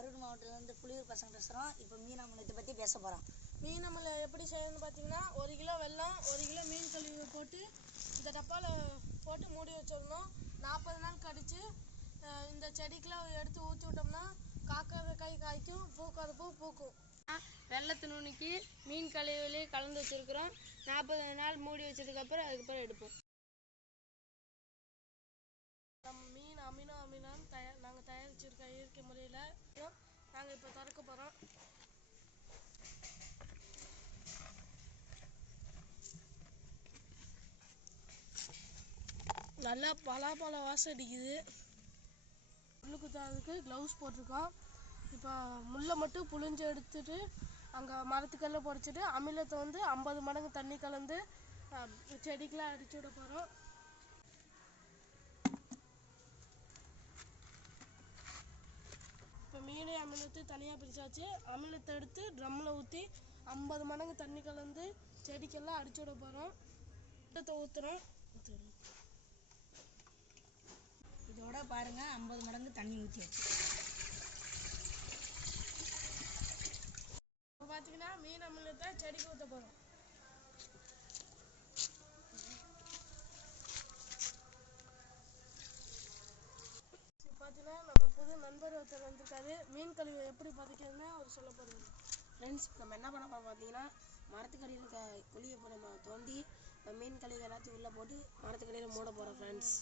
கரூர் மாவட்டத்திலேருந்து புலியூர் பசங்க பேசுகிறோம். இப்போ மீன் அமிலத்தை பற்றி பேச போகிறோம். மீன் அமிலம் எப்படி செய்யணும்னு பார்த்தீங்கன்னா, 1 கிலோ வெல்லம், 1 கிலோ மீன் கழுவி போட்டு இந்த டப்பாவில் போட்டு மூடி வச்சிடணும். 40 நாள் கழிச்சு இந்த செடிக்கெலாம் எடுத்து ஊற்றி விட்டோம்னா காக்காத கை காய்க்கும், பூக்காத பூ பூக்கும். வெள்ளத்தை நுணுக்கி மீன் கழுவிலே கலந்து வச்சுருக்குறோம். 40 நாள் மூடி வச்சதுக்கப்புறம் அதுக்கப்புறம் எடுப்போம். நம்ம மீன் அமிலம் நாங்கள் தயாரிச்சிருக்க இயற்கை முறையில் நாங்கள் இப்போ திறக்க போகிறோம். நல்லா பலாப்பழ வாசம் அடிக்குது. முள்ளு குத்தாதுக்கு க்ளவுஸ் போட்டிருக்கோம். இப்போ முள்ளை மட்டும் புழிஞ்சு எடுத்துட்டு அங்கே மரத்துக்கல்ல பொடிச்சிட்டு அமிலத்தை 50 மடங்கு தண்ணி கலந்து செடிக்கெலாம் அடிச்சு விட போகிறோம். இப்போ மீன் அமிலத்தை தனியாக பிரித்தாச்சு. அமிலத்தை எடுத்து ட்ரம்மில் ஊற்றி 50 மடங்கு தண்ணி கலந்து செடிக்கெல்லாம் அடிச்சு விட போகிறோம். ஊற்றுறோம். இதோட பாருங்க 50 மடங்கு தண்ணி ஊற்றியாச்சு. இப்போ பார்த்தீங்கன்னா மீன் அமிலத்தை செடிக்கு ஊற்ற போகிறோம். பார்த்தீங்கன்னா நம்ம புது நண்பர் ஒருத்தர் வந்திருக்காரு. மீன் கழிவை எப்படி பதைக்கிறதுன்னு அவர் சொல்ல போகிறாரு. ஃப்ரெண்ட்ஸ், நம்ம என்ன பண்ண போகிறோம் பார்த்தீங்கன்னா, மரத்துக்கடியில் குழியை நம்ம தோண்டி மீன் கழிவு எல்லாத்தையும் உள்ளே போட்டு மரத்துக்கடியில் மூட போகிறோம் ஃப்ரெண்ட்ஸ்.